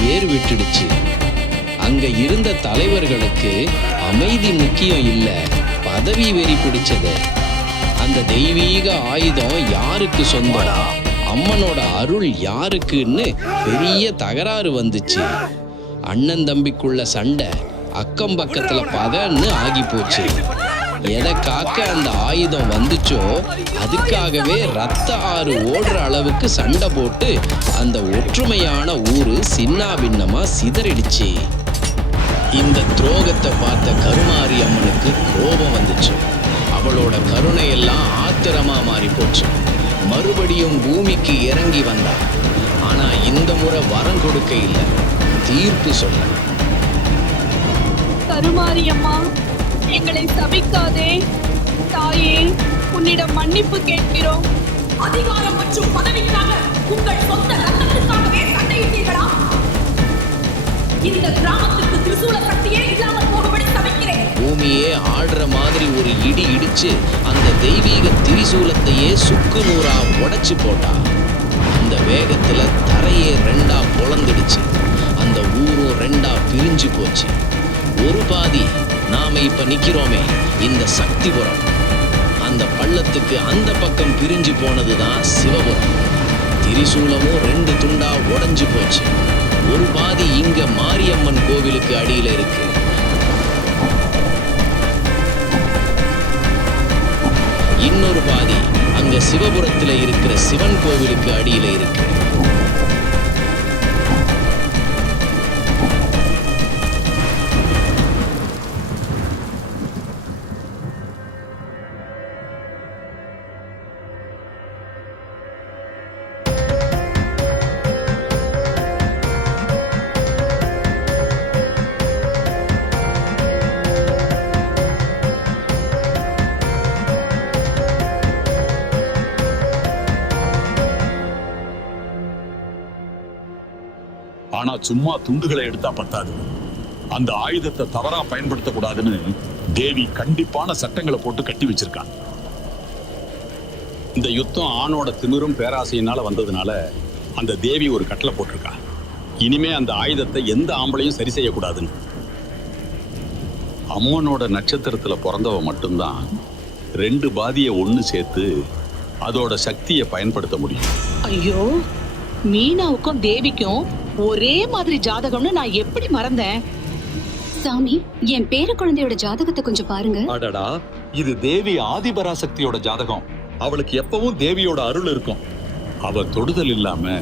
வேறு விட்டுடுச்சு. அங்க இருந்த தலைவர்களுக்கு அமைதி முக்கியம் இல்ல, பதவி வெறி பிடிச்சது. அந்த தெய்வீக ஆயுதம் யாருக்கு சொந்தம், அம்மனோட அருள் யாருக்குன்னு பெரிய தகராறு வந்துச்சு. அண்ணன் தம்பிக்குள்ள சண்டை அக்கம் பக்கத்துல பதன்னு ஆகி போச்சு. எதை காக்க அந்த ஆயுதம் வந்துச்சோ அதுக்காகவே ரத்த ஆறு ஓடுற அளவுக்கு சண்டை போட்டு அந்த ஒற்றுமையான ஊரு சின்ன பின்னமா சிதறிடுச்சு. இந்த துரோகத்தை பார்த்த கருமாரி அம்மனுக்கு கோபம் வந்துச்சு. அவளோட கருணை எல்லாம் ஆத்திரமா மாறி போச்சு. மறுபடியும் பூமிக்கு இறங்கி வந்தா. ஆனா இந்த முறை வரம் கொடுக்க இல்லை, தீர்ப்பு சொல்ல. கருமாரியம்மா, எங்களை சபிக்காதே. தாயே, உன்னிடம் மன்னிப்பு கேட்கிறோம். அதிகாரம் மற்றும் பதவிக்காக உங்கள் சொந்த ரத்தத்துக்காகவே சண்டையிட்டீர்களா? இந்த கிராமத்துக்கு திரிசூல சக்தியே இல்லாமல் போகும்படி சபிக்கிறேன். பூமியே ஆடுற மாதிரி ஒரு இடி இடிச்சு அந்த தெய்வீக திரிசூலத்தையே சுக்கு நூறா உடைச்சு போட்டா. அந்த வேகத்துல தரையே ரெண்டா பொளந்துடுச்சு. அந்த ஊரும் ரெண்டா பிரிஞ்சு போச்சு. ஒரு பாதி நாம இப்ப நிக்கிறோமே இந்த சக்திபுரம், அந்த பள்ளத்துக்கு அந்த பக்கம் பிரிஞ்சு போனதுதான் சிவபுரம். திரிசூலமும் ரெண்டு துண்டா உடைஞ்சு போச்சு. ஒரு பாதி இங்க மாரியம்மன் கோவிலுக்கு அடியில இருக்கு. இன்னொரு பாதி அங்க சிவபுரத்துல இருக்கிற சிவன் கோவிலுக்கு அடியில இருக்கு. ஆனா சும்மா துண்டுகளை எடுத்தா பத்தாது. அந்த ஆயுதத்தை தவறா பயன்படுத்தக்கூடாதுன்னு தேவி கண்டிப்பான சட்டங்களை போட்டு கட்டி வச்சிருக்காங்க. இந்த யுத்தம் ஆணோட திமிரும் பேராசையினால வந்ததுனால அந்த தேவி ஒரு கட்டளை போட்டிருக்கா. இனிமே அந்த ஆயுதத்தை எந்த ஆம்பளையும் சரி செய்யக்கூடாதுன்னு. அம்மனோட நட்சத்திரத்துல பிறந்தவ மட்டும்தான் ரெண்டு பாதியை ஒண்ணு சேர்த்து அதோட சக்தியை பயன்படுத்த முடியும். ஐயோ, மீனாவுக்கும் தேவிக்கும் ஒரே மாதிரி ஜாதகம்னு நான் எப்படி மறந்தேன்? சாமி, என் பேர குழந்தையோட ஜாதகத்தை கொஞ்சம் பாருங்க. அடடா, இது தேவி ஆதிபராசக்தியோட ஜாதகம். அவளுக்கு எப்பவும் தேவியோட அருள் இருக்கும். அவ தொடுதல் இல்லாம